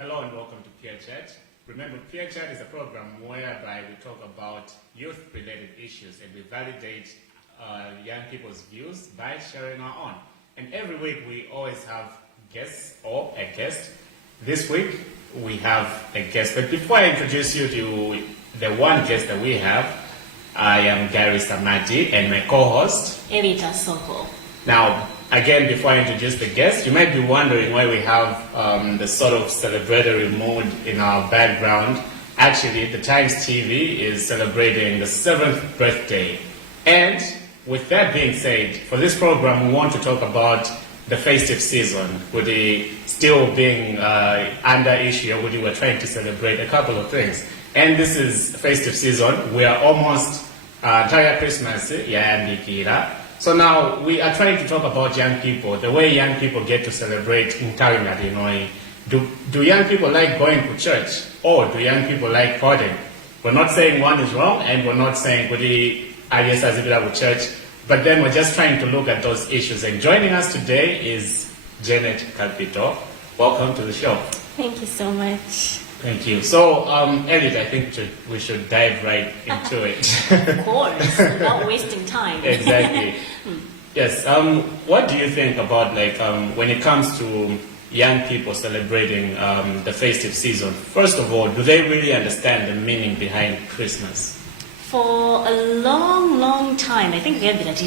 Hello and welcome to Peer Chat. Remember, Peer Chat is a program whereby we talk about youth-related issues and we validate young people's views by sharing our own. And every week we always have guests or a guest. This week we have a guest. But before I introduce you to the one guest that we have, I am Gary Samati and my co-host, Evita Soko. Now, again, before I introduce the guest, you might be wondering why we have the sort of celebratory mood in our background. Actually, the Times TV is celebrating the 7th birthday. And with that being said, for this program, we want to talk about the festive season, with the still being under issue, we were trying to celebrate a couple of things. And this is festive season. We are almost entire Christmas, so now we are trying to talk about young people, the way young people get to celebrate in Taringa. Do young people like going to church, or do young people like partying? We're not saying one is wrong, and we're not saying with church, but then we're just trying to look at those issues. And joining us today is Janet Calpito. Welcome to the show. Thank you so much. Thank you. So, Elliot, I think we should dive right into it. Of course, without wasting time. Exactly. Yes. What do you think about when it comes to young people celebrating the festive season? First of all, do they really understand the meaning behind Christmas? For a long, long time, I think Christmas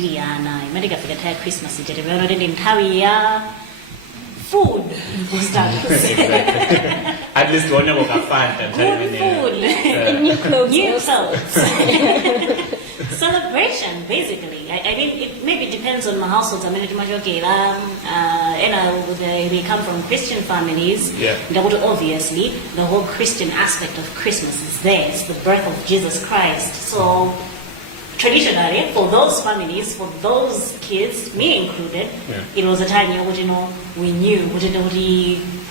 food Exactly. At least one of our fun. Good food. New clothes. New clothes. Celebration, basically. I mean, it maybe depends on my households. I mean, they come from Christian families. Yeah. Obviously, the whole Christian aspect of Christmas is there. It's the birth of Jesus Christ. So, traditionally, for those families, for those kids, me included, it was a time we knew,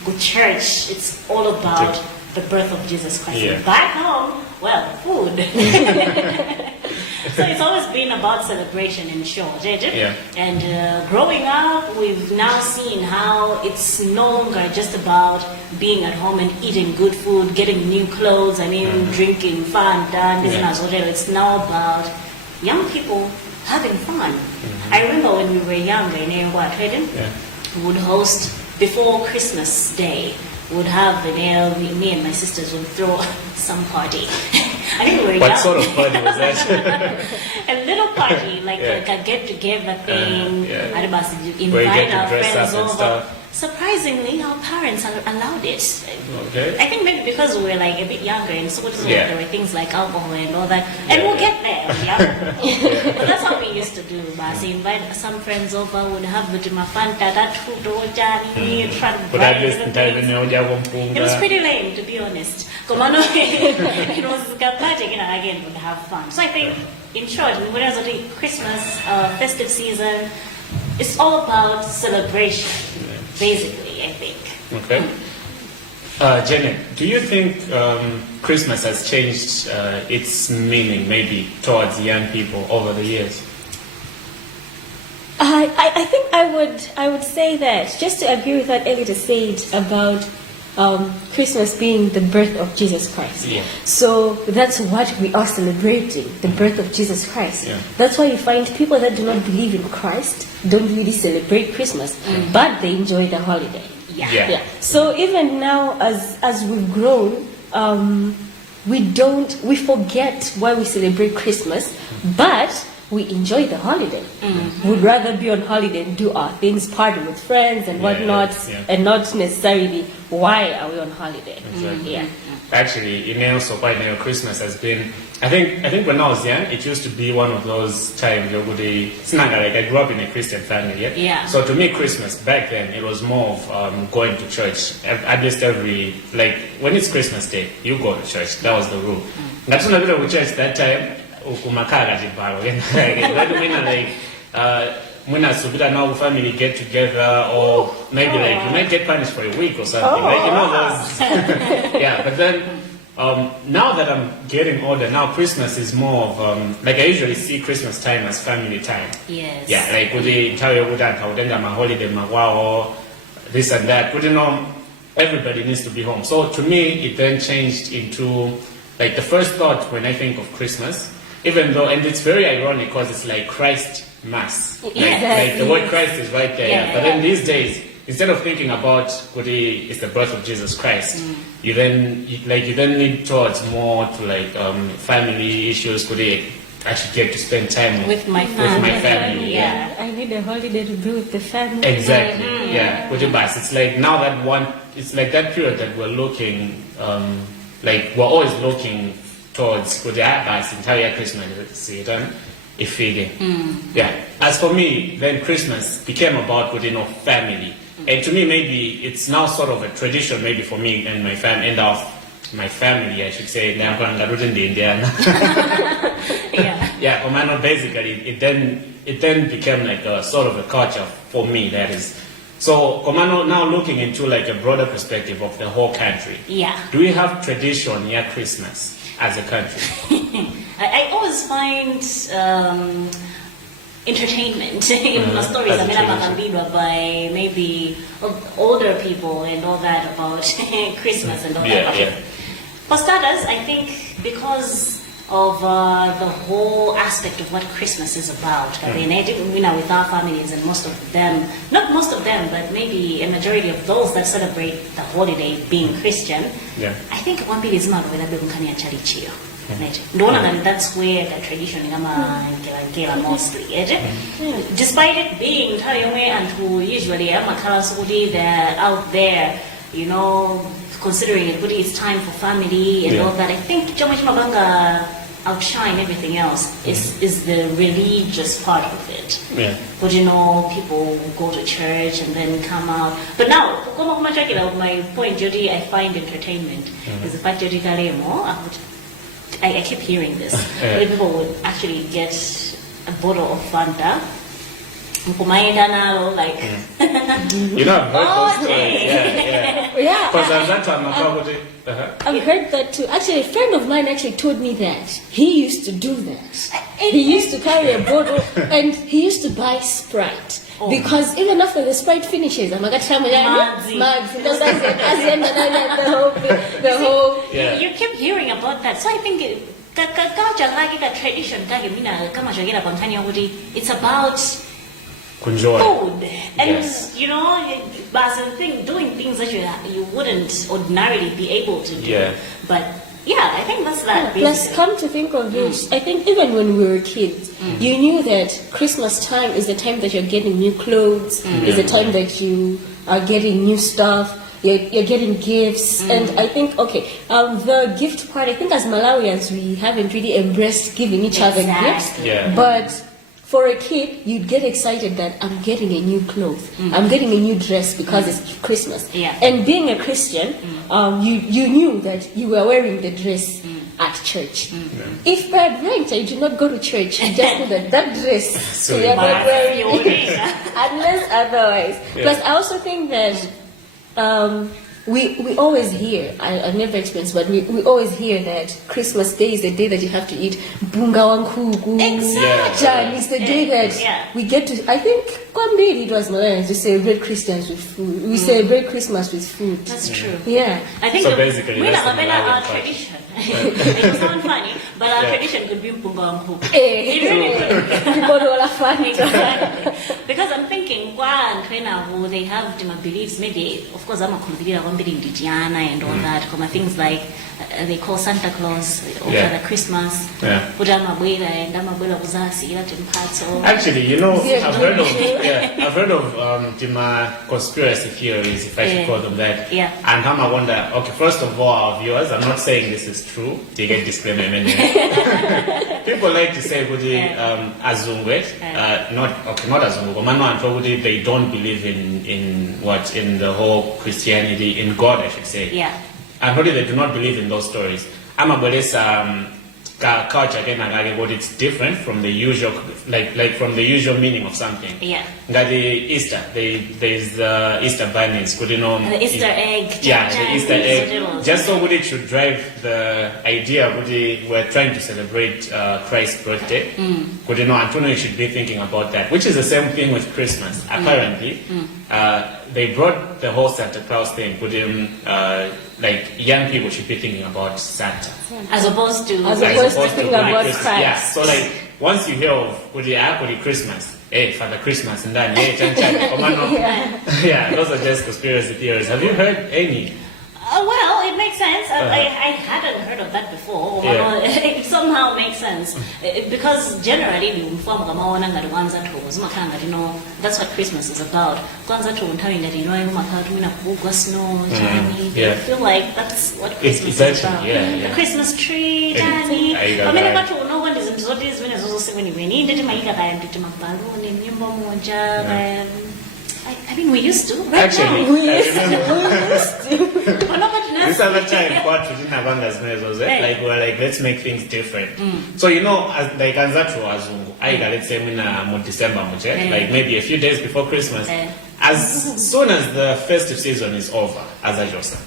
good church, it's all about the birth of Jesus Christ. Yeah. Back home, well, food. So it's always been about celebration in short. Yeah. And growing up, we've now seen how it's no longer just about being at home and eating good food, getting new clothes, drinking fun, business, whatever. It's now about young people having fun. I remember when we were younger in Ewa Trading, we would host before Christmas Day. We would have me and my sisters would throw some party. I think we were young. What sort of party was that? A little party, like a get-together thing. Invite where you get to our dress friends up and over. stuff. Surprisingly, our parents allowed it. Okay. I think maybe because we were a bit younger, and so there were things like alcohol and all that, and we'll get there. But that's how we used to do. We invite some friends over, would have the fanta, that food, it was pretty lame, to be honest. It was again, would have fun. So I think, in short, Christmas, festive season, it's all about celebration. Basically, I think. Okay. Janet, do you think Christmas has changed its meaning maybe towards young people over the years? I think I would say that, just to agree with what Elita said about Christmas being the birth of Jesus Christ. Yeah. So that's what we are celebrating, the birth of Jesus Christ. Yeah. That's why you find people that do not believe in Christ don't really celebrate Christmas, but they enjoy the holiday. Yeah. So even now, as we've grown, we forget why we celebrate Christmas, but we enjoy the holiday. We'd rather be on holiday and do our things, party with friends and whatnot, and not necessarily why are we on holiday. Exactly. Yeah. Actually, Christmas has been. I think when I was young, it used to be one of those times I grew up in a Christian family. Yeah. So to me, Christmas back then it was more of going to church. At least when it's Christmas Day, you go to church. That was the rule. That's when I go to church that time. When I family get together, or maybe you might get punished for a week or something. Those. Yeah, but then now that I'm getting older, now Christmas is more of I usually see Christmas time as family time. Yes. Yeah, with the entire my holiday, my wow, this and that. But everybody needs to be home. So to me, it then changed into like the first thought when I think of Christmas, even though, and it's very ironic because it's like Christ Mass. Like the word Christ is right there. Yeah. But then these days, instead of thinking about it's the birth of Jesus Christ, you then lean towards more to like family issues. Could they actually get to spend time with my family? Yeah. I need a holiday to be with the family. Exactly. Yeah. It's like now it's like that period that we're looking, like we're always looking towards the entire Christmas. Yeah. As for me, then Christmas became about family. And to me, maybe it's now sort of a tradition, maybe for me and my family, I should say. Yeah, basically, it then became like a sort of a culture for me, that is. So, Komano, now looking into like a broader perspective of the whole country. Yeah. Do we have tradition near Christmas as a country? I always find entertainment in the stories by maybe older people and all that about Christmas and all that. Yeah. For starters, I think because of the whole aspect of what Christmas is about. With our families, and most of them, not most of them, but maybe a majority of those that celebrate the holiday being Christian, I think one bit is not whether Nkhani chalichio. That's where the tradition is mostly. Despite it being Tayome and who usually they're out there, considering it's time for family and all that. I think Mabanga outshine everything else is the religious part of it. Yeah. But people go to church and then come out. But now, my point, Jody, I find entertainment is the fact Jody I keep hearing this. People would actually get a bottle of Fanta. I've heard those stories. Yeah. Because I've heard that too. Actually, a friend of mine actually told me that he used to do that. He used to carry a bottle and he used to buy Sprite. Because even after the Sprite finishes, I'm like, you keep hearing about that. So I think tradition, it's about food. And doing things that you wouldn't ordinarily be able to do. Yeah. But yeah, I think that's that. Plus, come to think of it, I think even when we were kids, you knew that Christmas time is the time that you're getting new clothes, is the time that you are getting new stuff, you're getting gifts. And I think, the gift part, I think as Malawians, we haven't really embraced giving each other gifts. Yeah. But for a kid, you'd get excited that I'm getting a new clothes, I'm getting a new dress because it's Christmas. Yeah. And being a Christian, you knew that you were wearing the dress at church. If peradventure you do not go to church, you just put that dress, so you're not wearing it, unless otherwise. Plus, I also think that we always hear, I've never experienced, but we always hear that Christmas Day is the day that you have to eat bunga wankugu. Exactly. It's the day that we get to, I think, Kwambiri it was Malawians, we celebrate Christians with food. We celebrate Christmas with food. That's true. Yeah. I think so basically, that's our tradition. It will sound funny, but our tradition could be bunga wankugu. Exactly. Because I'm thinking, they have different beliefs. Maybe, of course, I'm a Kumbira, Indiana, and all that. Things like they call Santa Claus over the Christmas. Actually, I've heard of conspiracy theories, if I should call them that. Yeah. And I wonder, first of all, our viewers, I'm not saying this is true. They get disclaimer. People like to say, Azungwe, not Azungwe, they don't believe in the whole Christianity, in God, I should say. Yeah. And probably they do not believe in those stories. Culture it's different from the usual, like from the usual meaning of something. Yeah. The Easter, there's the Easter bunnies, the Easter egg. Yeah, the Easter egg. Just so it should drive the idea we're trying to celebrate Christ's birthday. Antonio should be thinking about that, which is the same thing with Christmas. Apparently, they brought the whole Santa Claus thing, put him, like young people should be thinking about Santa. As opposed to thinking about Christmas. Christ. Yeah, so like once you hear of Christmas, hey, Father Christmas, and then yeah, those are just conspiracy theories. Have you heard any? Well, it makes sense. I hadn't heard of that before. Yeah. It somehow makes sense because generally, that's what Christmas is about. Snow, Yeah. I feel like that's what It's Christmas is actually, about. yeah, yeah. The Christmas tree, Yeah. Danny. I got I mean, that. but no one is into this when it's also 7 when you did my balloon and nyimbo moja. I mean, we used to. Right Actually, now. We used to. this other time, what we didn't have Angas was Right. like, we're like, let's make things different. So, you know, like, Anzatu Azungu, let's say, in December, like maybe a few days before Christmas, as soon as the festive season is over, as I just said,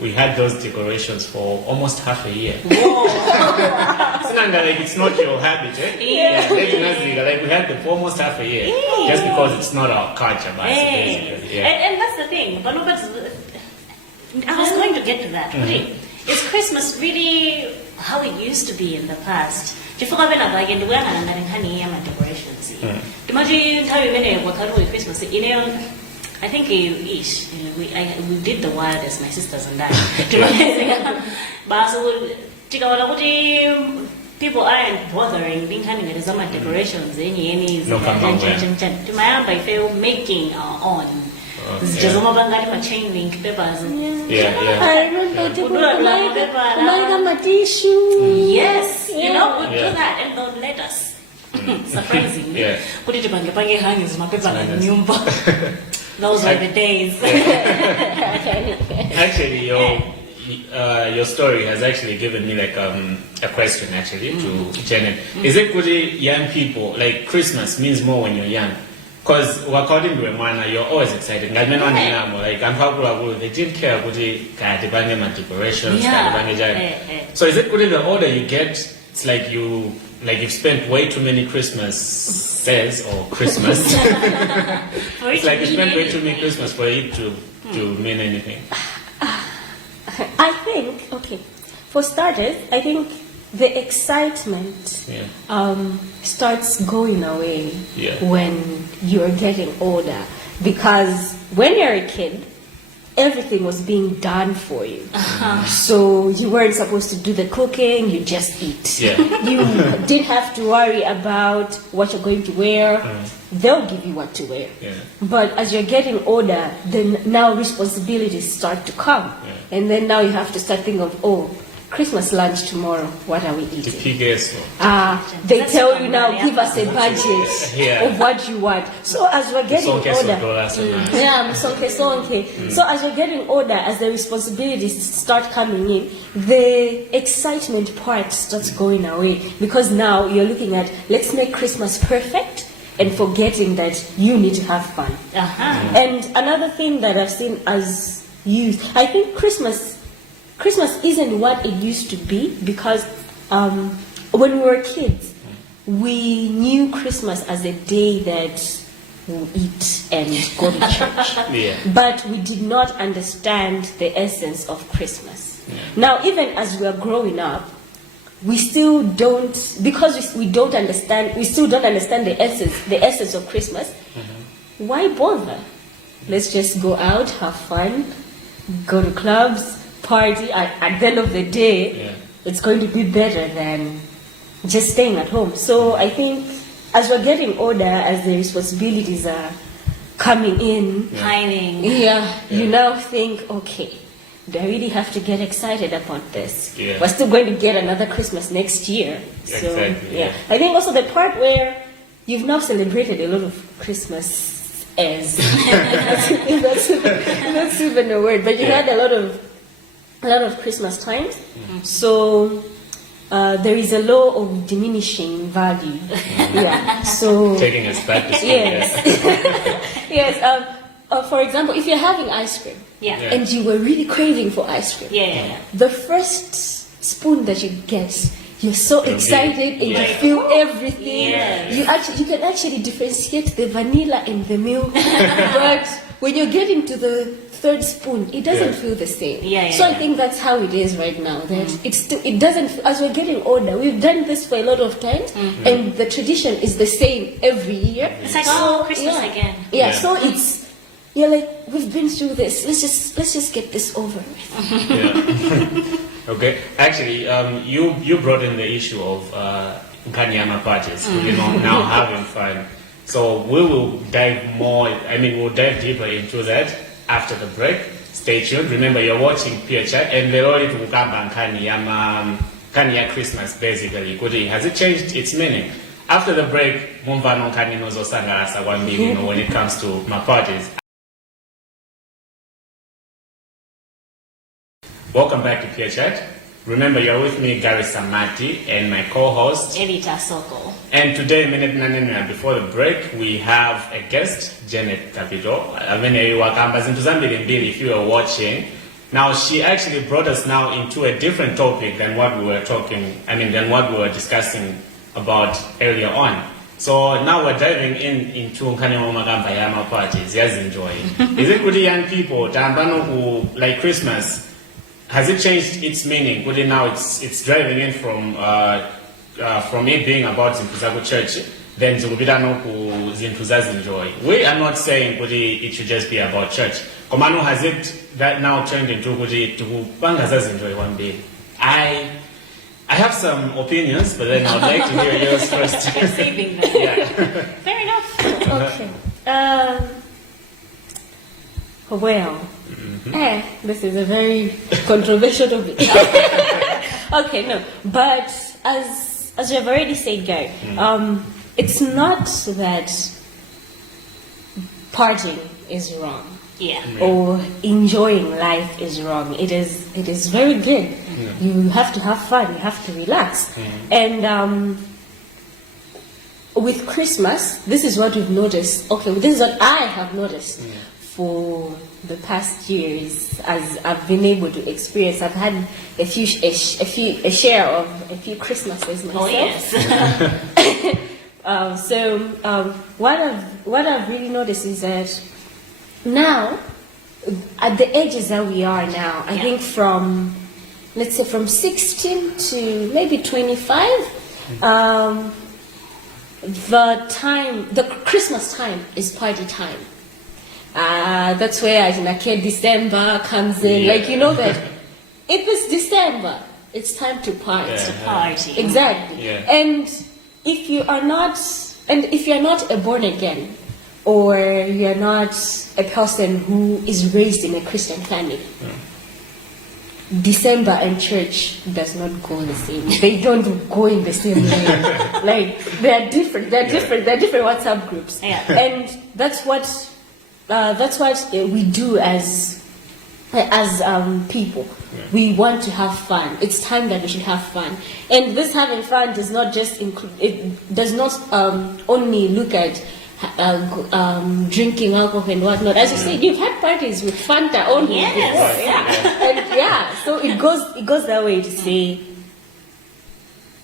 we had those decorations for almost half a year. Like, it's not your habit, eh? Yeah. Like, we had them for almost half a year. Just because it's not our culture, but basically. Yeah. And that's the thing. But I was going to get to that. Really. Is Christmas really how it used to be in the past? Nkhani decorations. Christmas. I think we did the wild as my sisters and I. But people aren't bothering being having a summer decorations if you're making our own. Chain link papers. I remember my tissue. Yes, you know, we do that and don't let us. Surprisingly. Yeah. Put it hangings, my paper and nyumba. Those were the days. Actually, your story has actually given me like a question actually to Janet. Is it good young people, like Christmas means more when you're young? Because according to Emana, you're always excited. Like I'm probably they didn't care about the decorations. So is it good the older you get, it's like you've spent way too many Christmases or Christmas. It's like you spent way too many Christmas for it to mean anything. I think, okay, for starters, I think the excitement starts going away when you're getting older. Because when you're a kid, everything was being done for you. So you weren't supposed to do the cooking, you just eat. You didn't have to worry about what you're going to wear. They'll give you what to wear. But as you're getting older, then now responsibilities start to come. And then now you have to start thinking of, Christmas lunch tomorrow, what are we eating? They tell you now, give us a budget of what you want. So as we're getting older, so as you're getting older, as the responsibilities start coming in, the excitement part starts going away. Because now you're looking at, let's make Christmas perfect, and forgetting that you need to have fun. And another thing that I've seen as youth, I think Christmas isn't what it used to be, because when we were kids, we knew Christmas as a day that we'll eat and go to church. But we did not understand the essence of Christmas. Now, even as we are growing up, we still don't, because we still don't understand the essence of Christmas. Why bother? Let's just go out, have fun, go to clubs, party. At the end of the day, it's going to be better than just staying at home. So I think as we're getting older, as the responsibilities are coming in, you now think, okay, do I really have to get excited about this? We're still going to get another Christmas next year. So I think also the part where you've now celebrated a lot of Christmas as that's even a word, but you had a lot of Christmas times. So there is a law of diminishing value. So taking us back to school. For example, if you're having ice cream and you were really craving for ice cream, the first spoon that you get, you're so excited and you feel everything. You can actually differentiate the vanilla and the milk, but when you're getting to the third spoon, it doesn't feel the same. So I think that's how it is right now. That it doesn't. As we're getting older, we've done this for a lot of times, and the tradition is the same every year. It's like Christmas again. So it's you're like, we've been through this. Let's just get this over with. Okay. Actually, you brought in the issue of Nkhani parties. Now having fun. So we will dive more. We'll dive deeper into that after the break. Stay tuned. Remember, you're watching Peer Chat, and the only to Nkhani Christmas basically. Has it changed its meaning? After the break, Mumva no Nkhani no Zosangarasa when it comes to my parties. Welcome back to Peer Chat. Remember, you're with me, Gary Samati, and my co-host, Elita Soko. And today, before the break, we have a guest, Janet Capito. If you are watching, now she actually brought us now into a different topic than what we were discussing about earlier on. So now we're diving into Nkhani Magamba parties. Yes, enjoy. Is it good young people, Tambano, who like Christmas? Has it changed its meaning? Now it's driving in from it being about Zimpuzago Church, then Zimpuza's enjoy. We are not saying it should just be about church. Komano, has it that now turned into Bangaza's enjoy one day? I have some opinions, but then I'd like to hear yours first. You're saving them. Yeah. Fair enough. Okay. This is a very controversial topic. Okay, no, but as you have already said, Guy, it's not that partying is wrong, or enjoying life is wrong. It is very good. You have to have fun. You have to relax, and with Christmas, this is what we've noticed. Okay, this is what I have noticed. For the past years, as I've been able to experience, I've had a share of a few Christmases myself. Oh yes. What I've really noticed is that now, at the ages that we are now, I think from 16 to maybe 25, the Christmas time is party time. That's where December comes in. Like, you know that if it's December, it's time to party. Party. Exactly. And if you are not a born again, or you are not a person who is raised in a Christian family, December and church does not go the same. They don't go in the same way. Like, they're different. They're different WhatsApp groups. And that's what we do as people. We want to have fun. It's time that we should have fun. And this having fun does not just include. It does not only look at drinking alcohol and whatnot. As you said, you've had parties with Fanta only before. So it goes that way to say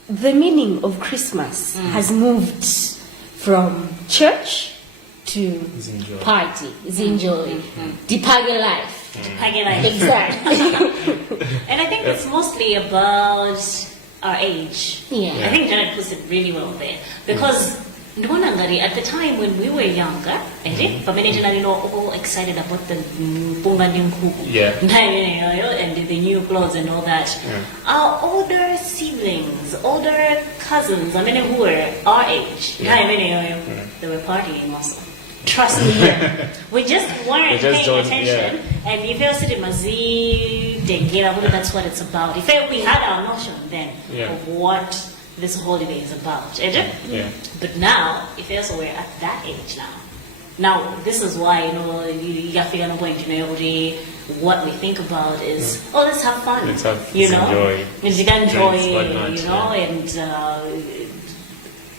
the meaning of Christmas has moved from church to party, enjoy, dipage life. Exactly. And I think it's mostly about our age. I think Janet puts it really well there, because at the time when we were younger, all excited about the and the new clothes and all that. Our older siblings, older cousins, who were our age, they were partying also. Trust me, we just weren't paying attention. And if you're sitting that's what it's about. If we had our notion then of what this holiday is about. But now, if we're at that age now this is why what we think about is let's have fun. Let's have enjoy,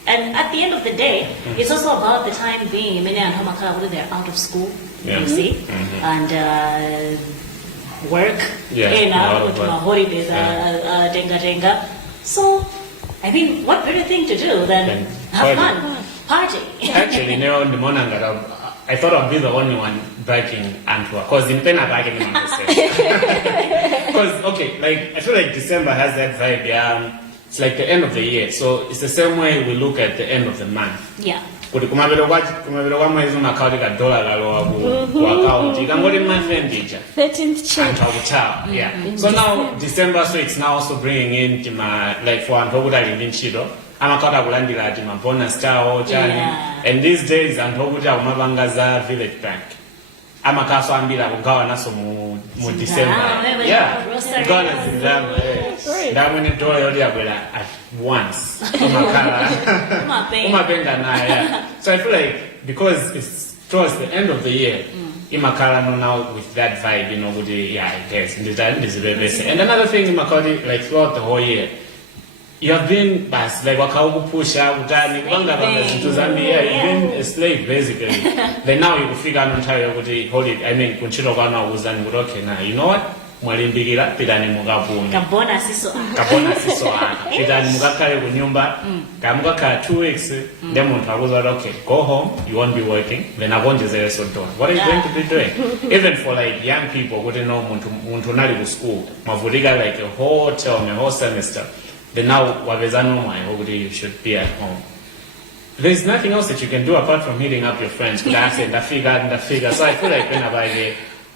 and at the end of the day, it's also about the time being. They're out of school, you see, and work, holidays, denga. So, I mean, what better thing to do than have fun, party? Actually, I thought I'd be the only one biking Antwerp, because in Pena biking in Because, okay, like, I feel like December has that vibe, yeah. It's like the end of the year, so it's the same way we look at the end of the month. Yeah. Kuti kumabiro kwa mwezi umakauti ka dola kalowa ku account ikangoti mafendija 13th check. anthu akuthawa. Yeah. So now December, so it's now also bringing in like for anthu okuti ali ndi ntchito amakauti akulandira tima bonus tawo chani. And these days anthu okuti akumapanga za village bank amakaso ambiri akugawa naso mu December. Yeah. Kugawa na zindama. Ndamwene dola yoti yakwera at once. Umapenga na, yeah. So I feel like because it's towards the end of the year, imakala no now with that vibe, you know, good, yeah, it is. And another thing imakali, like throughout the whole year, you have been like wakauku pusha utani you've been a slave basically. Then now you figure out entire hold it. I mean kunchiro kana uzani okay now. You know what? Mwalimbikira pitani mukapuni. Kabona siso Ana. Pitani mukakale kunyumba. Kamukakala 2 weeks. Then muntu akuza okay, go home, you won't be working. Then akonjezere so doing. What are you going to be doing? Even for like young people who don't know muntu nali ku school. Mavurika like a whole term, a whole semester. Then now wawezano you should be at home. There's nothing else that you can do apart from hitting up your friends. So I figure. So I feel like when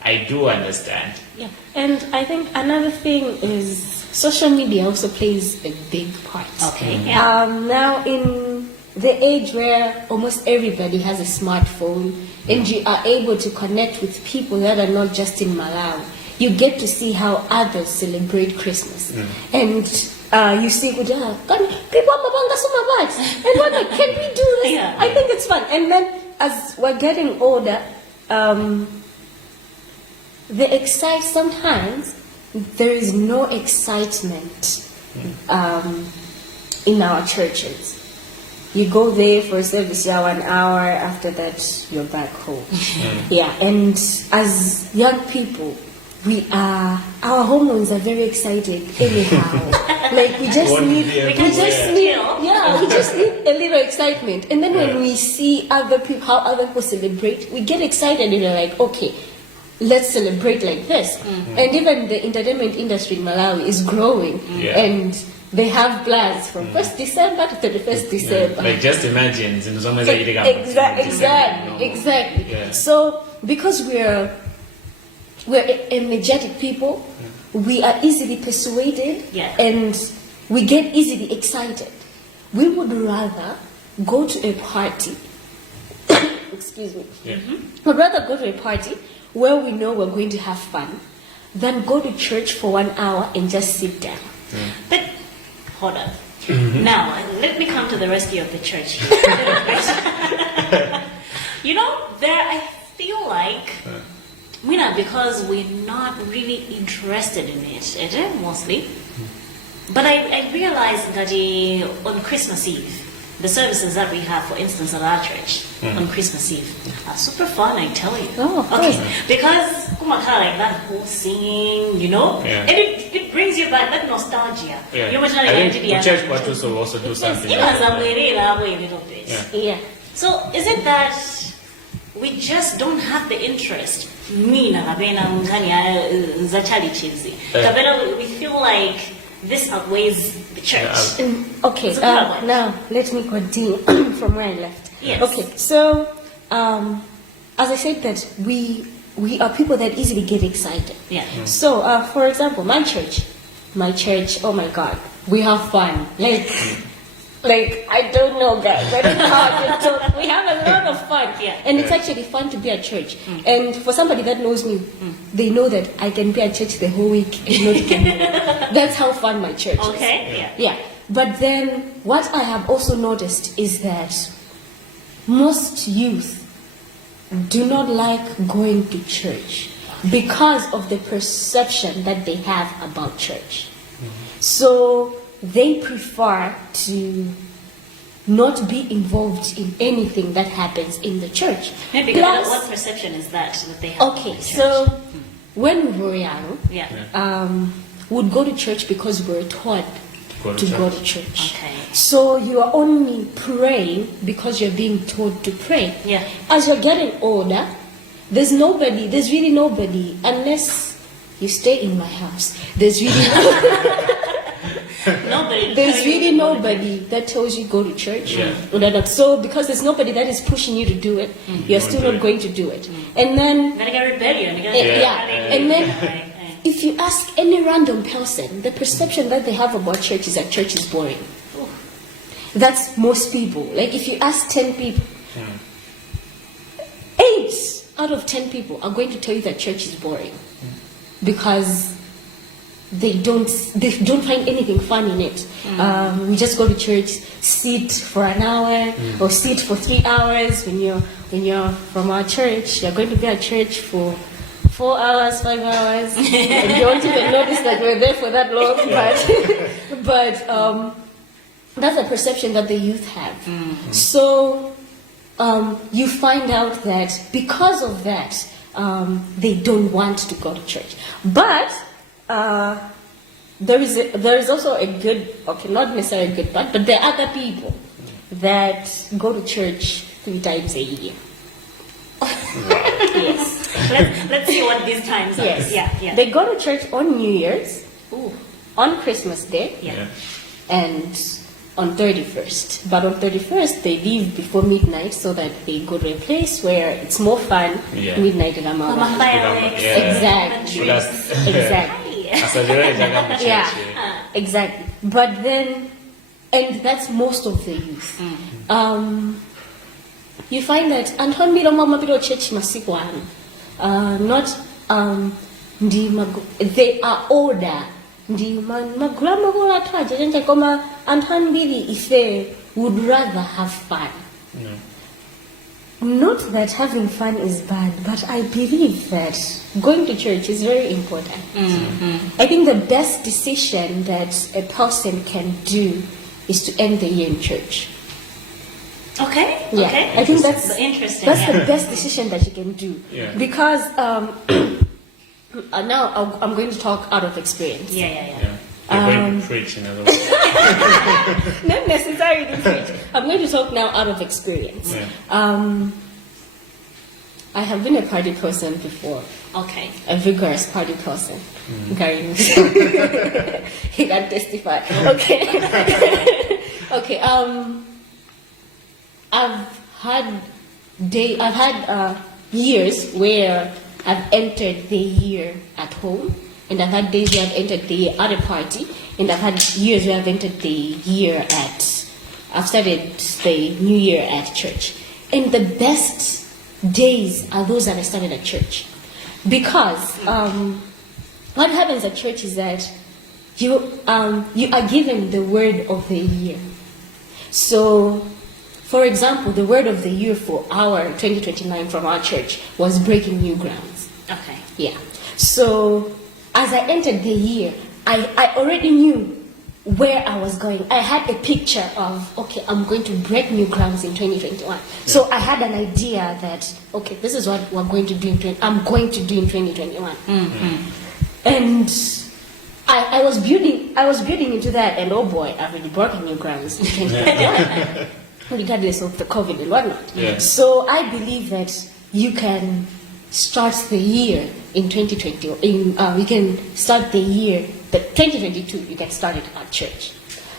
I do understand. Yeah, and I think another thing is social media also plays a big part. Okay. Yeah. Now in the age where almost everybody has a smartphone and you are able to connect with people that are not just in Malawi, you get to see how others celebrate Christmas. And you see, people are mabanga so much. And we're like, can we do this? Yeah. I think it's fun. And then as we're getting older, sometimes there is no excitement in our churches. You go there for a service, you're 1 hour, after that you're back home. Yeah, and as young people, our hormones are very excited anyhow. Like we just need a little excitement. And then when we see other people, how other people celebrate, we get excited and we're like, okay, let's celebrate like this. And even the entertainment industry in Malawi is growing, and they have plans from 1st December to 31st December. Like just imagine, exactly. Yeah. So because we're energetic people, we are easily persuaded, and we get easily excited. We would rather go to a party. Excuse me. We'd rather go to a party where we know we're going to have fun than go to church for 1 hour and just sit down. But hold on. Now let me come to the rescue of the church. You know, I feel like because we're not really interested in it, mostly. But I realized that on Christmas Eve, the services that we have, for instance, at our church on Christmas Eve, are super fun, I tell you. Oh, of course. Because like that whole singing, you know, and it brings you back that nostalgia. I think the church quarters will also do something. A little bit. Yeah. So is it that we just don't have the interest? We feel like this outweighs the church. Okay, now let me continue from where I left. Yes. Okay, so as I said that we are people that easily get excited. Yeah. So for example, my church, oh my God, we have fun. Like, I don't know, guys. I don't know how to talk. We have a lot of fun. Yeah. And it's actually fun to be at church. And for somebody that knows me, they know that I can be at church the whole week and not get home. That's how fun my church is. Okay. Yeah. But then what I have also noticed is that most youth do not like going to church because of the perception that they have about church. So they prefer to not be involved in anything that happens in the church. Maybe what perception is that they have? Okay, so when we were young, we'd go to church because we were taught go to church. Okay. So you are only praying because you're being told to pray. Yeah. As you're getting older, there's really nobody, unless you stay in my house. There's really nobody that tells you go to church. Yeah. So because there's nobody that is pushing you to do it, you're still not going to do it. And then You gotta get rebellion. and then if you ask any random person, the perception that they have about church is that church is boring. That's most people. Like if you ask 10 people, 8 out of 10 people are going to tell you that church is boring because they don't find anything fun in it. We just go to church, sit for an hour or sit for 3 hours. When you're from our church, you're going to be at church for 4 hours, 5 hours, and you won't even notice that we're there for that long. But that's a perception that the youth have. So you find out that because of that, they don't want to go to church. But there is also a good, okay, not necessarily a good part, but there are other people that go to church 3 times a year. Yes. Let's see what these times are. Yes. Yeah. They go to church on New Year's, on Christmas Day, Yeah. and on 31st. But on 31st, they leave before midnight so that they go to a place where it's more fun. Yeah. Midnight in Malawi. Fireworks. Exactly. Exactly. Yeah. Exactly. But then, and that's most of the youth. You find that Anton Milo Mama Pilo Church Masikwan, not they are older. Anton Billy Ife would rather have fun. Not that having fun is bad, but I believe that going to church is very important. I think the best decision that a person can do is to end the year in church. Okay. Yeah, Okay. I think that's interesting. That's the best decision that you can do. Yeah. Because now I'm going to talk out of experience. Yeah. You're going to preach, in other words. Not necessarily preach. I'm going to talk now out of experience. Yeah. I have been a party person before. Okay. A vigorous party person. Gary knows. He can testify. Okay. Okay. I've had years where I've entered the year at home, and I've had days where I've entered the year at a party, and I've had years where I've entered the year I've started the new year at church. And the best days are those that I started at church. Because what happens at church is that you are given the word of the year. So, for example, the word of the year for our 2029 from our church was breaking new grounds. Okay. Yeah. So, as I entered the year, I already knew where I was going. I had a picture of, okay, I'm going to break new grounds in 2021. So I had an idea that, okay, this is what we're going to do I'm going to do in 2021. And I was building into that, and oh boy, I've already broken new grounds in 2021. Regardless of the COVID and whatnot. Yeah. So I believe that you can start the year in 2020. You can start the year, the 2022. You can start it at church.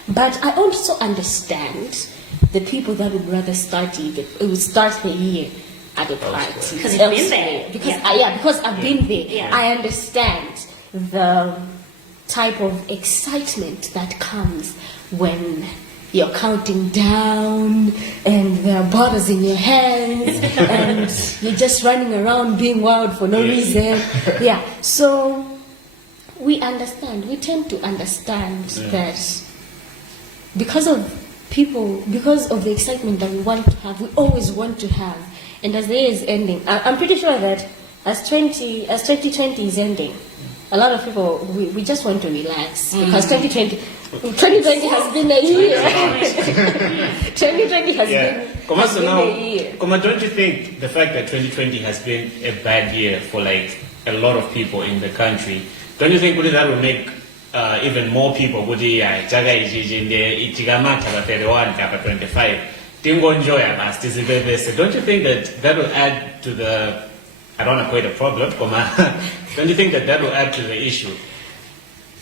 But I also understand the people that would rather start the year at a party. Because you've been there. Because I've been there. Yeah. I understand the type of excitement that comes when you're counting down and there are bottles in your hands and you're just running around being wild for no reason. Yeah. So we tend to understand that because of the excitement that we want to have, we always want to have. And as the year is ending, I'm pretty sure that as 2020 is ending, a lot of people, we just want to relax because 2020 has been a year. 2020 has been a year. Koma, don't you think the fact that 2020 has been a bad year for like a lot of people in the country, don't you think that will make even more people kuti chaka ichichi ndiye tikamatha pa 31 kapa 25 tingonjoya basi tizipepese. Don't you think that will add to the, I don't want to call it a problem, don't you think that will add to the issue?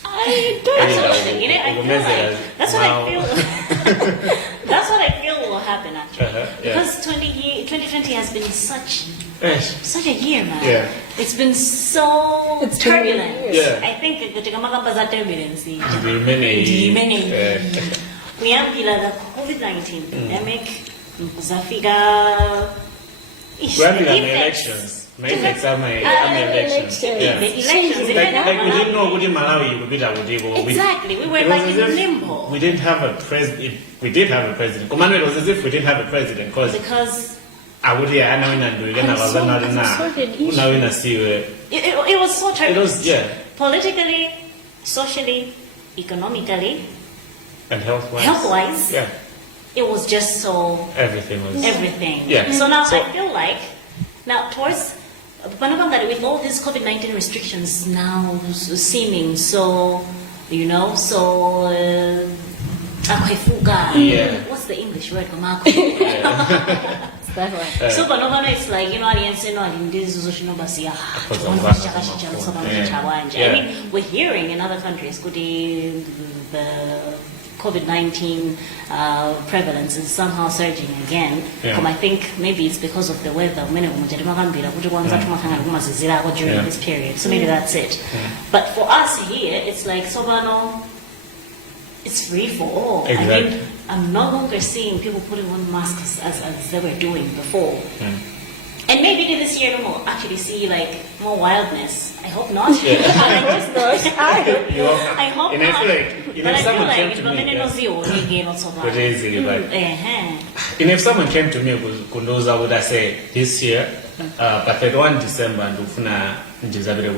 I don't think it. I feel like that's what I feel. That's what I feel will happen actually, because 2020 has been such a year, man. Yeah. It's been so turbulent. Yeah. I think the Tikamakampaza turbulence. We have the COVID-19 pandemic. Zafika. We have elections. My elections. Yeah. The elections. Like we didn't know what in Malawi you would be like. Exactly. We were like in limbo. We didn't have a president. We did have a president. Command, it was as if we didn't have a president because I would hear Anna and do it. It was so turbulent. It was, yeah. Politically, socially, economically, and health-wise. Health-wise. Yeah. It was just so everything. Yeah. So now I feel like towards with all these COVID-19 restrictions now seeming so, so what's the English word? That one. So it's like, I mean, we're hearing in other countries the COVID-19 prevalence is somehow surging again. I think maybe it's because of the weather during this period. So maybe that's it. But for us here, it's like it's free for all. Exactly. I mean, I'm no longer seeing people putting on masks as they were doing before. And maybe this year we'll actually see like more wildness. I hope not. I hope and not. I feel like, But I feel someone like came to me, and if someone came to me, Kundoza, would I say this year, but 31 December, and Ufuna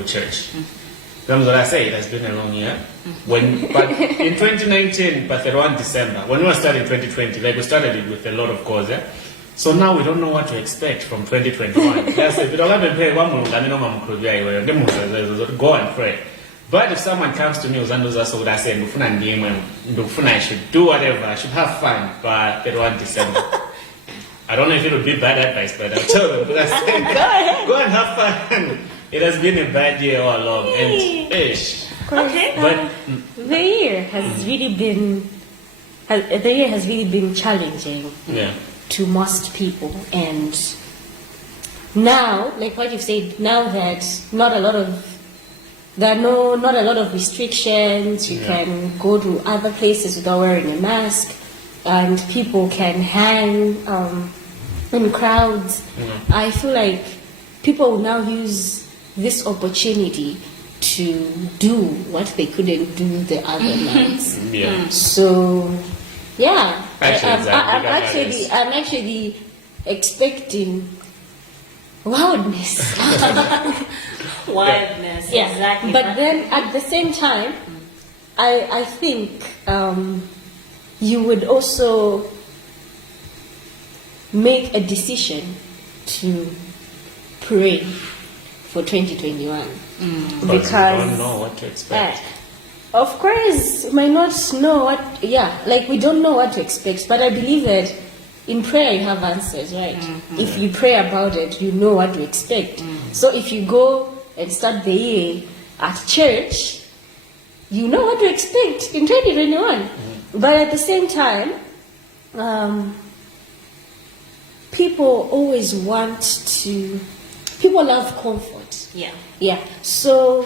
church. That's what I say. It has been a long year. But in 2019, but 31 December, when we were starting 2020, like we started it with a lot of cause. So now we don't know what to expect from 2021. Go and pray. But if someone comes to me, I should do whatever, I should have fun by 31 December. I don't know if it would be bad advice, but I'll tell them. But I say, go and have fun. It has been a bad year all along. And, okay. But the year has really been challenging. Yeah. To most people, and now, like what you've said, now that not a lot of restrictions, you can go to other places without wearing a mask, and people can hang in crowds. I feel like people will now use this opportunity to do what they couldn't do the other nights. So. Yeah, I'm actually expecting wildness. Wildness, yeah. Exactly. But then at the same time, I think you would also make a decision to pray for 2021 because you don't know what to expect. Of course, we might not know we don't know what to expect, but I believe that in prayer you have answers, right? If you pray about it, you know what to expect. So if you go and start the year at church, you know what to expect in 2021. But at the same time, people love comfort. Yeah. So,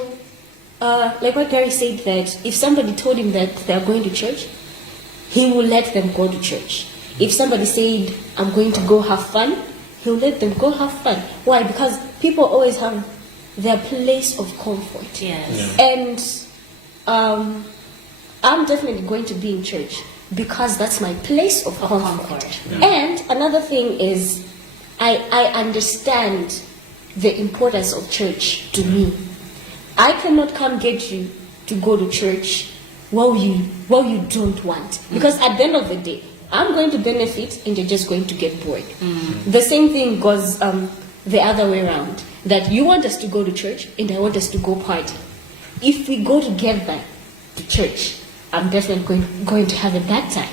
like what Gary said, that if somebody told him that they're going to church, he will let them go to church. If somebody said, I'm going to go have fun, he'll let them go have fun. Why? Because people always have their place of comfort. And I'm definitely going to be in church because that's my place of comfort. And another thing is, I understand the importance of church to me. I cannot come get you to go to church while you don't want. Because at the end of the day, I'm going to benefit and you're just going to get bored. The same thing goes the other way around. That you want us to go to church and I want us to go party. If we go together to church, I'm definitely going to have a bad time.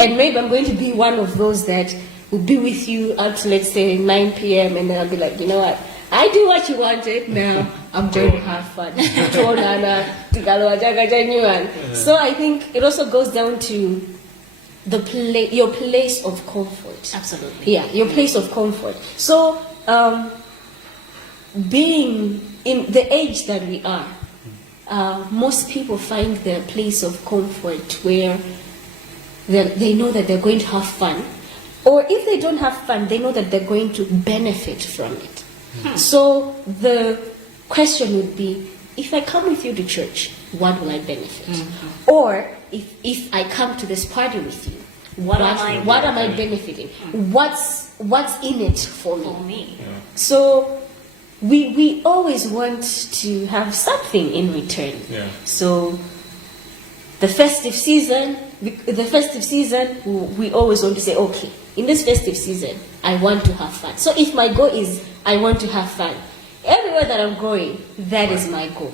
And maybe I'm going to be one of those that will be with you up to, let's say, 9 p.m. and then I'll be like, you know what? I do what you wanted, now I'm going to have fun. So I think it also goes down to your place of comfort. Absolutely. Yeah, your place of comfort. So being in the age that we are, most people find their place of comfort where they know that they're going to have fun. Or if they don't have fun, they know that they're going to benefit from it. So the question would be, if I come with you to church, what will I benefit? Or if I come to this party with you, what am I benefiting? What's in it for me? Yeah. So we always want to have something in return. Yeah. So the festive season, we always want to say, okay, in this festive season, I want to have fun. So if my goal is I want to have fun, everywhere that I'm going, that is my goal.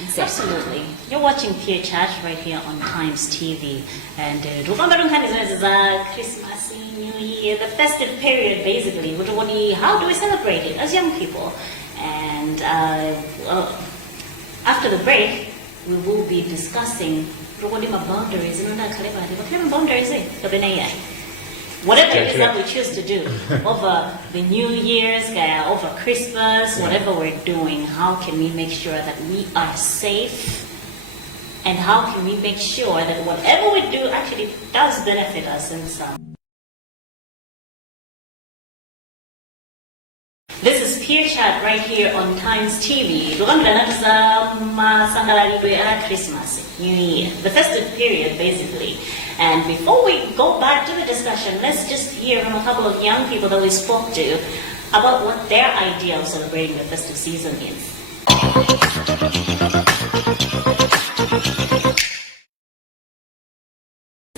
Exactly. Absolutely. You're watching Peer Chat right here on Times TV. And Nkhani is Christmas, New Year, the festive period basically. How do we celebrate it as young people? And after the break, we will be discussing boundaries. Whatever it is that we choose to do over the New Year's, over Christmas, whatever we're doing, how can we make sure that we are safe? And how can we make sure that whatever we do actually does benefit us in some? This is Peer Chat right here on Times TV. Christmas, New Year, the festive period basically. And before we go back to the discussion, let's just hear from a couple of young people that we spoke to about what their idea of celebrating the festive season is.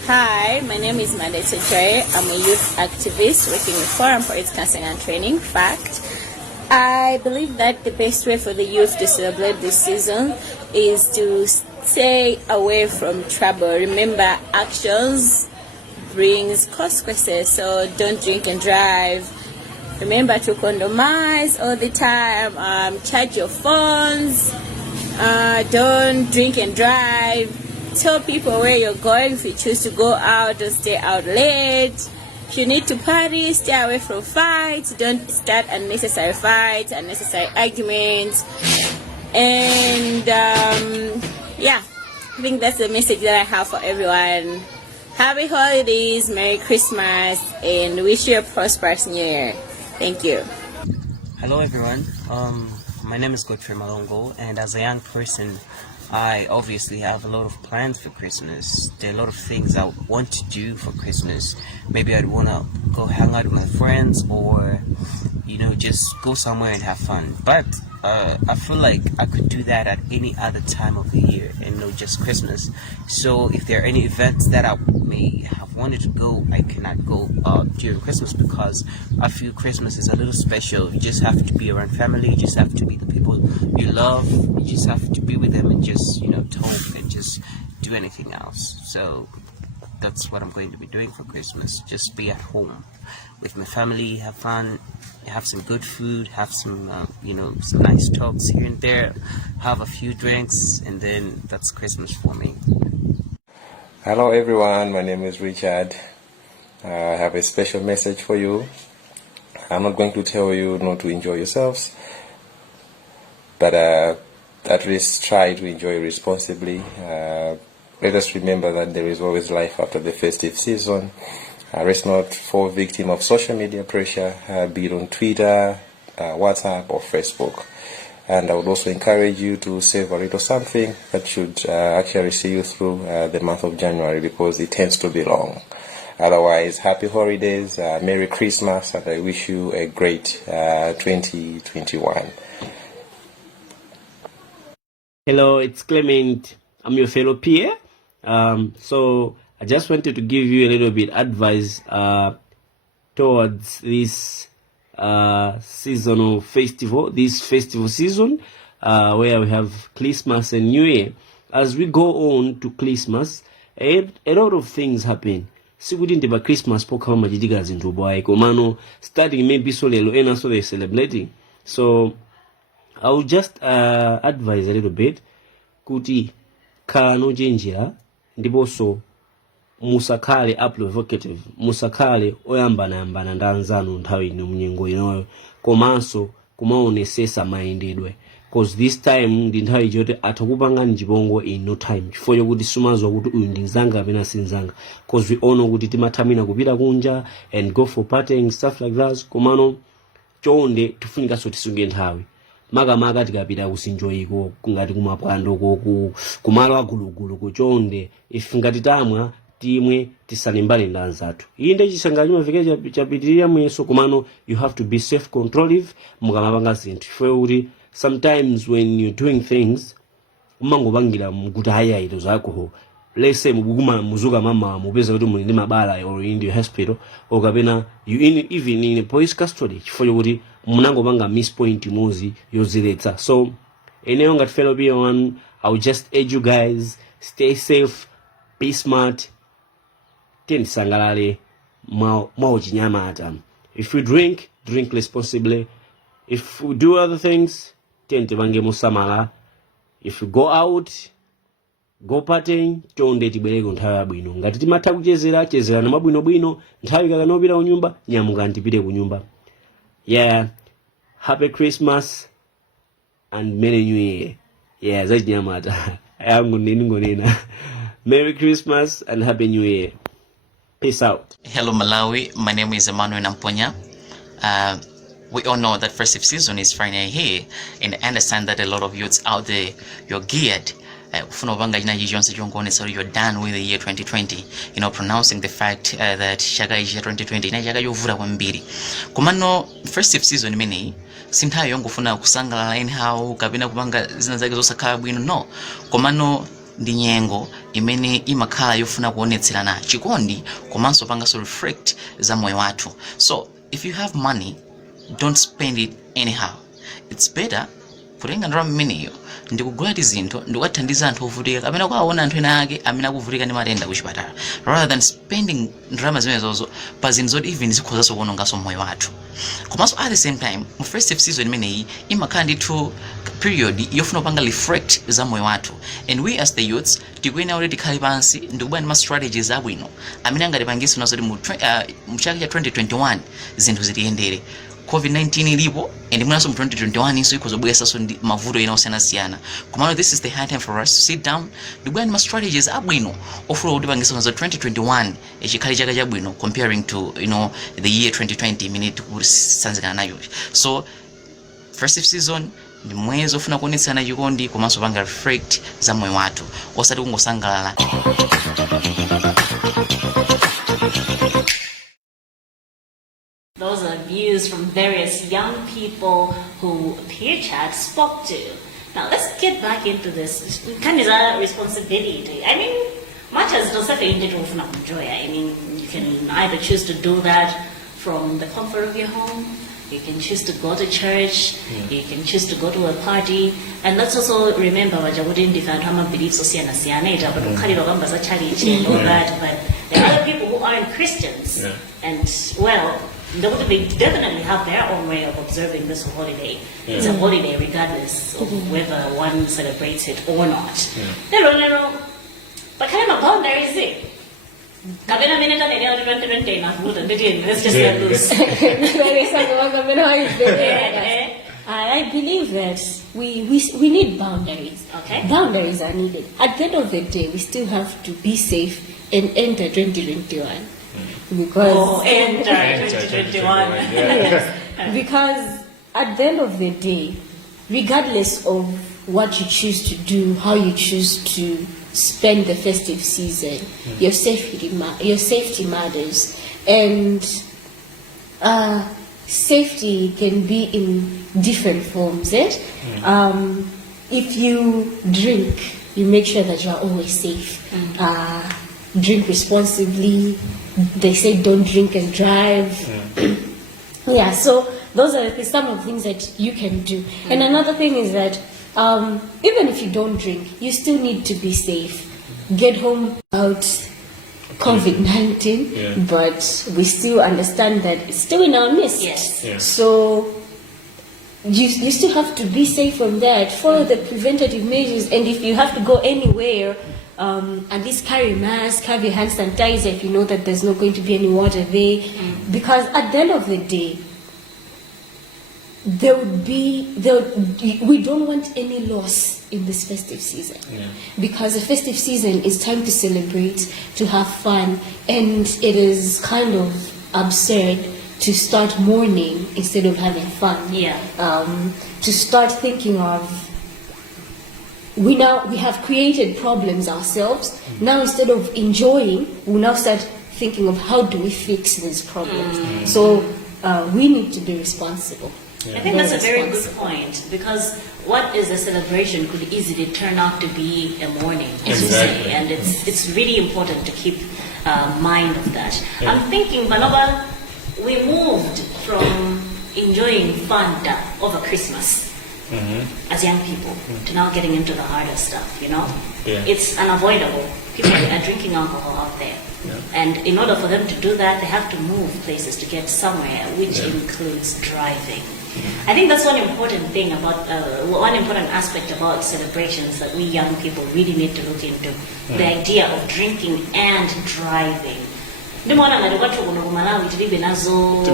Hi, my name is Lazarus Chakwera. I'm a youth activist working with Forum for AIDS Counseling and Training, FACT. I believe that the best way for the youth to celebrate this season is to stay away from trouble. Remember, actions brings consequences, so don't drink and drive. Remember to condomize all the time. Charge your phones. Don't drink and drive. Tell people where you're going if you choose to go out. Don't stay out late. If you need to party, stay away from fights. Don't start unnecessary fights, unnecessary arguments. And yeah, I think that's the message that I have for everyone. Happy holidays, Merry Christmas, and wish you a prosperous New Year. Thank you. Hello everyone, my name is Godfrey Malongo, and as a young person, I obviously have a lot of plans for Christmas. There are a lot of things I want to do for Christmas. Maybe I'd want to go hang out with my friends, or just go somewhere and have fun. But I feel like I could do that at any other time of the year and not just Christmas. So if there are any events that I may have wanted to go, I cannot go during Christmas, because I feel Christmas is a little special. You just have to be around family, you just have to be the people you love, you just have to be with them and just talk and just do anything else. So that's what I'm going to be doing for Christmas. Just be at home with my family, have fun, have some good food, have some some nice talks here and there, have a few drinks, and then that's Christmas for me. Hello everyone, my name is Richard. I have a special message for you. I'm not going to tell you not to enjoy yourselves, but at least try to enjoy responsibly. Let us remember that there is always life after the festive season. Let's not fall victim of social media pressure, be it on Twitter, WhatsApp or Facebook. And I would also encourage you to save a little something that should actually see you through the month of January, because it tends to be long. Otherwise, happy holidays, Merry Christmas, and I wish you a great 2021. Hello, it's Clement. I'm your fellow peer. So I just wanted to give you a little bit advice towards this seasonal festival, this festival season, where we have Christmas and New Year. as we go on to Christmas, a lot of things happen. Sikuti ndi pa Christmas pokha machitika zinthu bwayi komano starting maybe so lelo ena so they celebrating. So I will just advise a little bit kuti khala nochenjera ndiponso musakhale provocative, musakhale oyambana ndi anzanu nthawi ino munyengo inoyo komanso kumaonesesa mayendedwe, cause this time ndi nthawi choti atakupangani chipongwe in no time chifukwa chokuti sumazwa kuti uyu ndi nzanga kapena sinzanga, cause we all know kuti timathamina kupita kunja and go for partying stuff like that, komano chonde tifunikanso tisunge nthawi makamaka tikapita kusinjoyiko ngati kumapwando kumalo agulugulu kuchonde if ngati tamwa timwe tisalimbane ndi anzathu. Inde chisanga chimafika chapitirira muyeso komano you have to be self controllive mukamapanga zinthu chifukwa kuti sometimes when you're doing things umangopangira kuti hayaito zako, let's say muzuka mama mupeza kuti muli ndi mabala or in the hospital or kapena you even in a police custody chifukwa kuti munangopanga miss point muzi yoziletsa. So eneyo ngati fellow B1, I'll just urge you guys, stay safe, be smart, tisangalale mauchinyamata. If you drink responsibly. If you do other things, tivange musamala. If you go out, go partying, chonde tibwereko nthawi yabwino. Ngati timatha kuchezera na mabwinobwino, nthawi kakanopita kunyumba, nyamuka ntipite kunyumba. Yeah, happy Christmas and Merry New Year. Yeah, zachinyamata. Ayangu ngonena. Merry Christmas and Happy New Year. Peace out. Hello Malawi, my name is Emmanuel Namponya. We all know that festive season is finally here, and I understand that a lot of youths out there, you're geared. You're done with the year 2020, pronouncing the fact that Shaga is year 2020. Kumano festive season mini, simta yongo funa kusangala line how kabina kubanga zinazake zosakala bwino no. Kumano ndinyengo imene imakhala yofuna kuonetserana chikondi komanso panga so reflect za moyo watu. So if you have money, don't spend it anyhow. It's better kutenga ndalama imeneyo ndikugula tizinthu ndikathandiza anthu ovutika kapena kwaona anthu ena ake amene akuvutika ndi matenda kuchipatala, rather than spending ndalama zimenezozo pa zinthu zoti even zikhozaso kuononganso moyo wathu. Komanso at the same time mu festive season imeneyi imakhala ndithu period yofuna kupanga reflect za moyo wathu, and we as the youths tikuyenera kuti tikhale pansi ndikubwera ndi ma strategies abwino amene angatipangitse nazoti mu chaka cha 2021 zinthu zitiyendere. COVID-19 ilipo and mwanso mu 2021 inso ikozobwesa so ndi mavuto ena osiyanasiyana. Komano this is the high time for us to sit down ndikubwera ndi ma strategies abwino ofuna kuti pangitse nazo 2021 echikhali chaka chabwino comparing to the year 2020 imene tikusanzikana nayo. So festive season ndi mwezi ofuna kuonetsana chikondi komanso panga reflect za moyo wathu osati kungosangalala. Those are views from various young people who Peer Chat spoke to. Now let's get back into this. Kind of a responsibility. I mean, much as no such enjoy. I mean, you can either choose to do that from the comfort of your home. You can choose to go to church. You can choose to go to a party. And let's also remember what Jawudin different beliefs but there are other people who aren't Christians. And well, they definitely have their own way of observing this holiday. It's a holiday regardless of whether one celebrates it or not. But kind of a boundary is it? Let's just get loose. I believe that we need boundaries. Okay. Boundaries are needed. At the end of the day, we still have to be safe and enter 2021. Because enter 2021. Yes. Because at the end of the day, regardless of what you choose to do, how you choose to spend the festive season, your safety matters, and safety can be in different forms. If you drink, you make sure that you are always safe. Drink responsibly. They say don't drink and drive. Yeah. So those are some of the things that you can do. And another thing is that Even if you don't drink, you still need to be safe. Get home out COVID-19, but we still understand that it's still in our midst. Yes. Yeah. So you still have to be safe from that. Follow the preventative measures, and if you have to go anywhere, at least carry a mask, have your hand sanitizer if you know that there's not going to be any water there, because at the end of the day, we don't want any loss in this festive season, because the festive season is time to celebrate, to have fun, and it is kind of absurd to start mourning instead of having fun. To start thinking of, we have created problems ourselves. Now instead of enjoying, we now start thinking of how do we fix these problems. So we need to be responsible. I think that's a very good point, because what is a celebration could easily turn out to be a mourning, as you say, and it's really important to keep mind of that. I'm thinking, Manoba, we moved from enjoying fun over Christmas as young people to now getting into the harder stuff, you know? It's unavoidable. People are drinking alcohol out there. And in order for them to do that, they have to move places to get somewhere, which includes driving. I think that's one important thing about, one important aspect about celebrations that we young people really need to look into, the idea of drinking and driving. Ndimaona ngati kwathu kuno ku Malawi tilibe nazo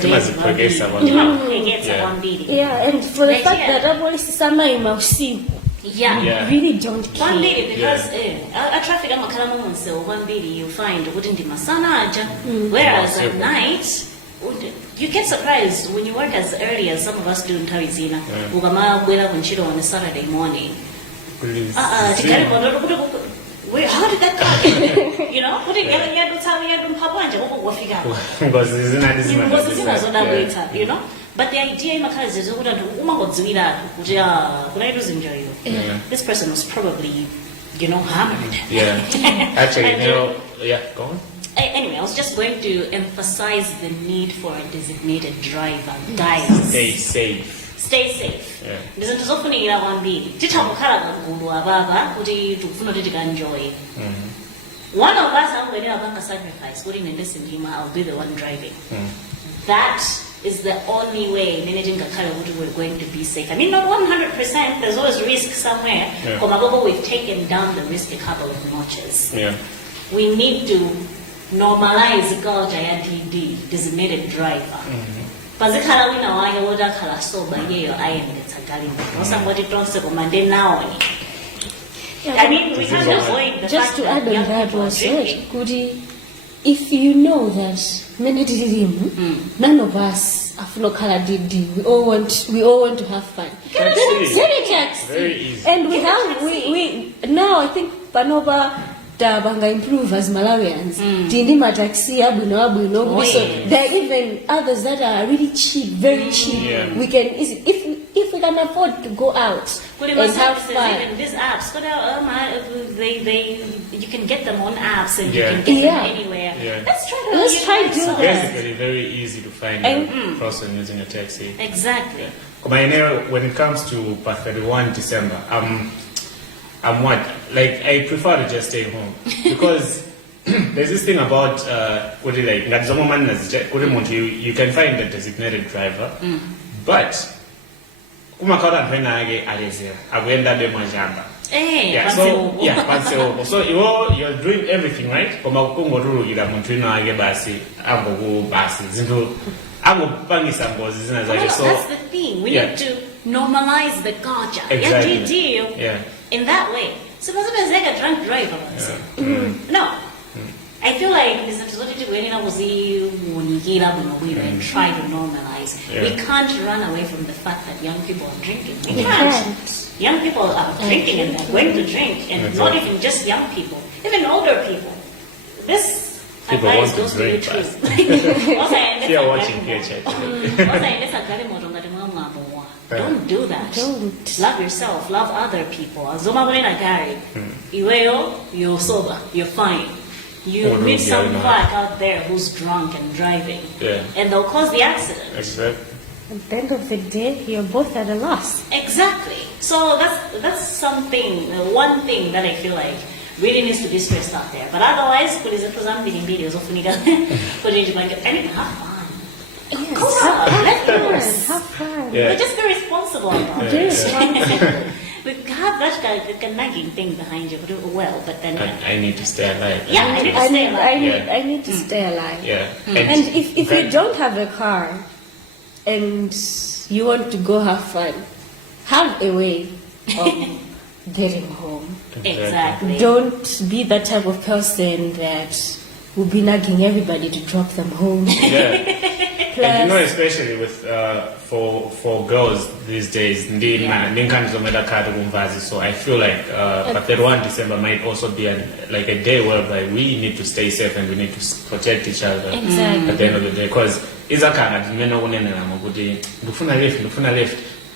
timazipwekesa kwambiri. Yeah, and for the fact that abolisi samaima usiku, really don't care. Kwambiri, because a traffic amakhala monse kwambiri, you find kuti ndi masana aja, whereas at night you get surprised when you work as early as some of us do in nthawi zina. Ukamabwera kuntchito on a Saturday morning. Wait, how did that come? You know, you know. But the idea in Makala is this person was probably, you know, hammered. Actually, go on. Anyway, I was just going to emphasize the need for a designated driver. Guys, stay safe. Stay safe. Ndizinto zofunikira kwambiri. Titakukhala kagulu ababa kuti tikufuna kuti tikanjoy. One of us angoyenera kupanga sacrifice kuti nende sindima, I'll be the one driving. That is the only way managing ngakhale kuti we're going to be safe. I mean, not 100%, there's always risk somewhere. But we've taken down the risk a couple of notches. We need to normalize the culture ya DD, designated driver. Pazikhala wina wake wodakhala soba yeyo ayendetsa galimoto osangoti tonse komande nawoni. I mean, we can't avoid the just fact to that add on young that people are was drinking. Kuti, if you know that none of us are kala DD, we all want to have fun. Very easy. And we now I think Panova banga improve as Malawians. Tindi mataxi abuno. So there are even others that are really cheap, very cheap. We can if we can afford to go out and have fun. Even these apps, you can get them on apps and you can get them anywhere. Let's try to do that. Basically, very easy to find a person using a taxi. Exactly. When it comes to 31 December, I prefer to just stay home because there's this thing about you can find a designated driver, but so you're doing everything right. So that's the thing. We need to normalize the culture. In that way. So it's like a drunk driver. No. I feel like this is what we try to normalize. We can't run away from the fact that young people are drinking. We can't. Young people are drinking and they're going to drink, and not even just young people, even older people. This advice goes to you too. You're watching Don't do that. Don't. Love yourself. Love other people. You're sober. You're fine. You meet some quack out there who's drunk and driving, and they'll cause the accident. Exactly. At the end of the day, you're both at a loss. Exactly. So that's something, one thing that I feel like really needs to be stressed out there. But otherwise, I mean, have fun. Yes, Go out, let loose. have fun. Yeah. But just be responsible about Be it. responsible. We have that nagging thing behind you, but then I need to stay alive. yeah, I need to stay alive. I need to stay alive. Yeah. And if you don't have a car and you want to go have fun, have a way of getting home. Exactly. Don't be that type of person that will be nagging everybody to drop them home. Yeah. Plus, And you know, especially with for girls these days, indeed, man, so I feel like but that 1 December might also be like a day whereby we need to stay safe and we need to protect each other Exactly. at the end of the day. Because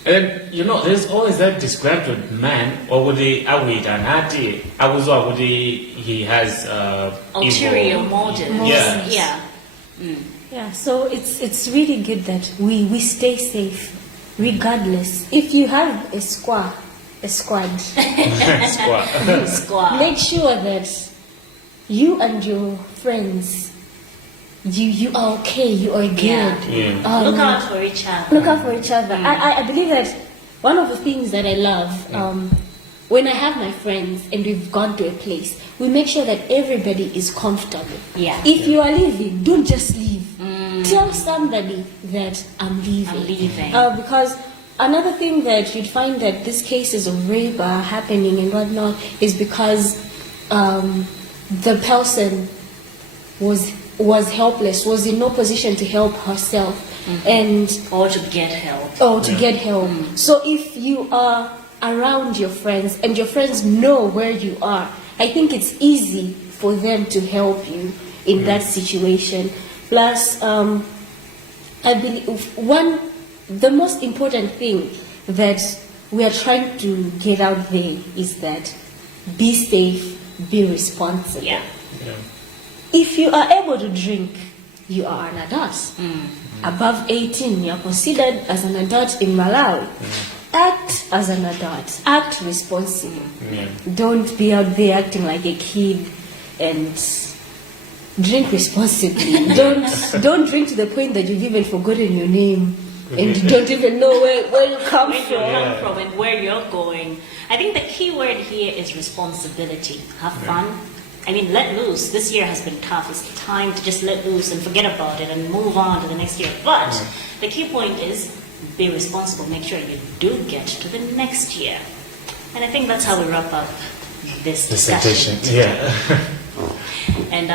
and you know, there's always that disgruntled man, or would he he has Ulterior evil. motives. Yeah. Yeah. yeah, so it's really good that we stay safe regardless. If you have a squad, Squad. Squad. make sure that you and your friends, you are okay, you are good. Yeah. Look out for each other. Look out for each other. I believe that one of the things that I love, when I have my friends and we've gone to a place, we make sure that everybody is comfortable. Yeah. If you are leaving, don't just leave. Tell somebody that I'm leaving. I'm leaving. Because another thing that you'd find that these cases of rape are happening and whatnot is because the person was helpless, was in no position to help herself, and Or to get help. get help. So if you are around your friends and your friends know where you are, I think it's easy for them to help you in that situation. Plus, I believe the most important thing that we are trying to get out there is that be safe, be responsible. Yeah. If you are able to drink, you are an adult. Above 18, you are considered as an adult in Malawi. Act as an adult. Act responsible. Don't be out there acting like a kid, and drink responsibly. Don't drink to the point that you've even forgotten your name and you don't even know where you come Where from. you come from and where you're going. I think the key word here is responsibility. Have fun. I mean, let loose. This year has been tough. It's time to just let loose and forget about it and move on to the next year. But the key point is be responsible. Make sure you do get to the next year. And I think that's how we wrap up this discussion. Yeah. And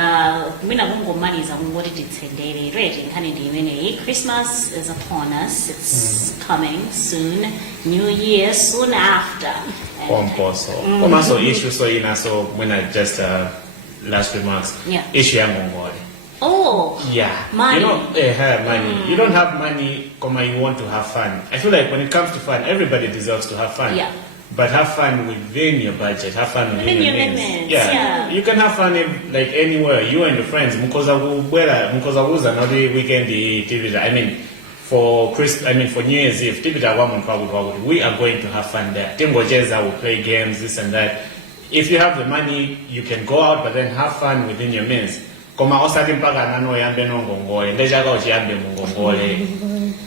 mina kungomaliza ngoti titsendere ready nkhani ndi imeneyi. Christmas is upon us. It's coming soon. New Year soon after. And Also issue so when I just last remarks. Yeah. Issue Mongoli. oh, Yeah. Money. You know, money. You don't have money, you want to have fun. I feel like when it comes to fun, everybody deserves to have fun. Yeah. But have fun within your budget. Have fun within Within your your means. limits, Yeah. yeah. You can have fun like anywhere. You and your friends. Mukoza another weekend TV. I mean, for New Year's Eve, we are going to have fun there. Timbocheza will play games, this and that. If you have the money, you can go out, but then have fun within your means.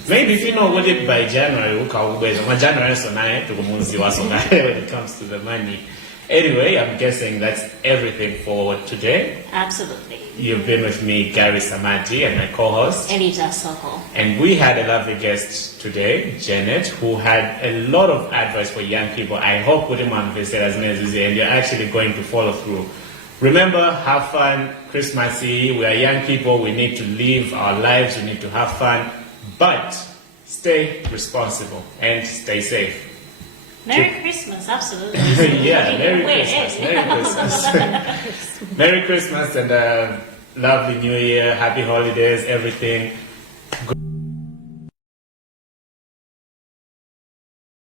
Maybe if you know what it by January, when it comes to the money. Anyway, I'm guessing that's everything for today. absolutely. You've been with me, Gary Samati, and my co-host. Elita Soko. And we had a lovely guest today, Janet, who had a lot of advice for young people. I hope and you're actually going to follow through. Remember, have fun, Christmassy. We are young people. We need to live our lives. We need to have fun. But stay responsible and stay safe. Merry Christmas, absolutely. Yeah, Merry Wait, Christmas. hey. Merry Christmas. Merry Christmas and a lovely New Year. Happy holidays, everything.